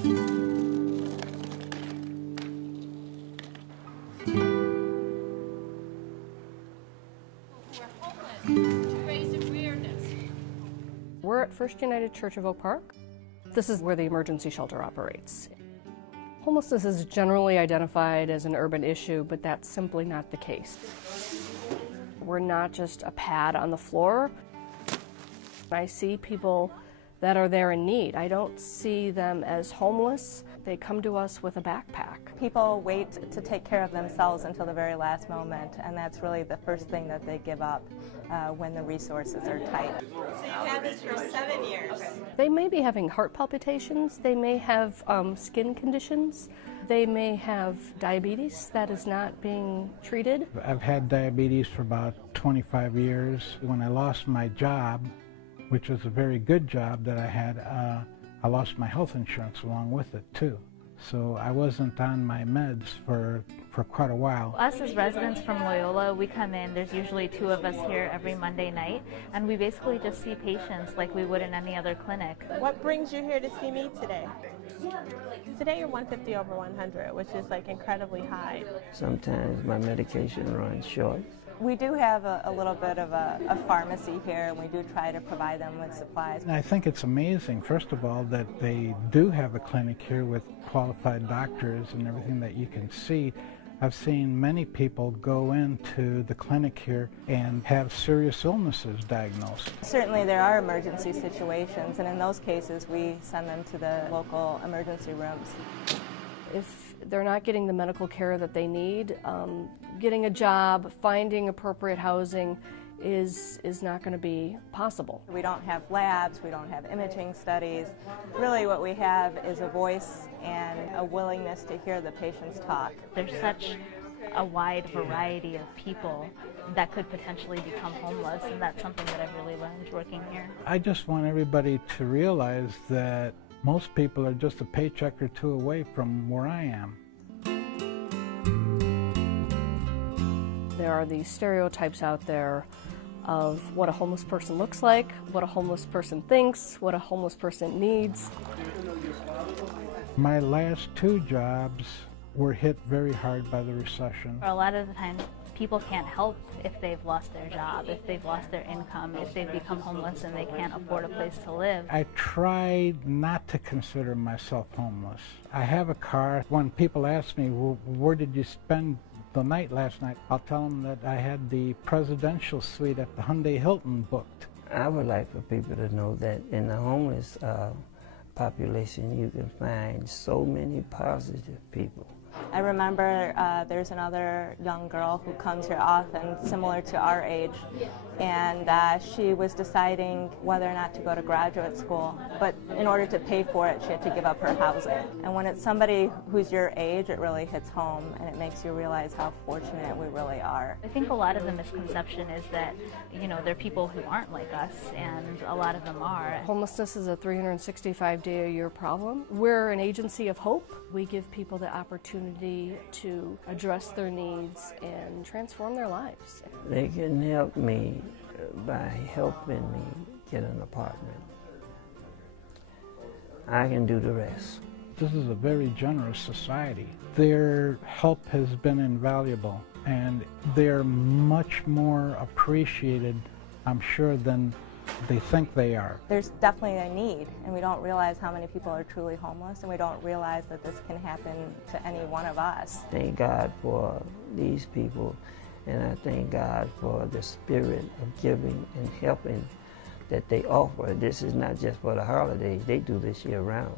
We're at First United Church of Oak Park. This is where the emergency shelter operates. Homelessness is generally identified as an urban issue, but that's simply not the case. We're not just a pad on the floor. I see people that are there in need. I don't see them as homeless. They come to us with a backpack. People wait to take care of themselves until the very last moment, and that's really the first thing that they give up when the resources are tight. So you've had this for 7 years. They may be having heart palpitations. They may have skin conditions. They may have diabetes that is not being treated. I've had diabetes for about 25 years. When I lost my job, which was a very good job that I had, I lost my health insurance along with it too. So I wasn't on my meds for quite a while. Us as residents from Loyola, we come in, there's usually 2 of us here every Monday night, and we basically just see patients like we would in any other clinic. What brings you here to see me today? Today you're 150 over 100, which is like incredibly high. Sometimes my medication runs short. We do have a little bit of a pharmacy here, and we do try to provide them with supplies. And I think it's amazing, first of all, that they do have a clinic here with qualified doctors and everything that you can see. I've seen many people go into the clinic here and have serious illnesses diagnosed. Certainly there are emergency situations, and in those cases we send them to the local emergency rooms. If they're not getting the medical care that they need, getting a job, finding appropriate housing is not going to be possible. We don't have labs, we don't have imaging studies. Really what we have is a voice and a willingness to hear the patients talk. There's such a wide variety of people that could potentially become homeless, and that's something that I've really learned working here. I just want everybody to realize that most people are just a paycheck or 2 away from where I am. There are these stereotypes out there of what a homeless person looks like, what a homeless person thinks, what a homeless person needs. My last 2 jobs were hit very hard by the recession. A lot of the times people can't help if they've lost their job, if they've lost their income, if they've become homeless and they can't afford a place to live. I tried not to consider myself homeless. I have a car. When people ask me, well, where did you spend the night last night, I'll tell them that I had the presidential suite at the Hyundai Hilton booked. I would like for people to know that in the homeless population you can find so many positive people. I remember there's another young girl who comes here often, similar to our age, and she was deciding whether or not to go to graduate school, but in order to pay for it, she had to give up her housing. And when it's somebody who's your age, it really hits home, and it makes you realize how fortunate we really are. I think a lot of the misconception is that, there are people who aren't like us, and a lot of them are. Homelessness is a 365-day-a-year problem. We're an agency of hope. We give people the opportunity to address their needs and transform their lives. They can help me by helping me get an apartment. I can do the rest. This is a very generous society. Their help has been invaluable, and they're much more appreciated, I'm sure, than they think they are. There's definitely a need, and we don't realize how many people are truly homeless, and we don't realize that this can happen to any one of us. Thank God for these people, and I thank God for the spirit of giving and helping that they offer. This is not just for the holidays, they do this year round.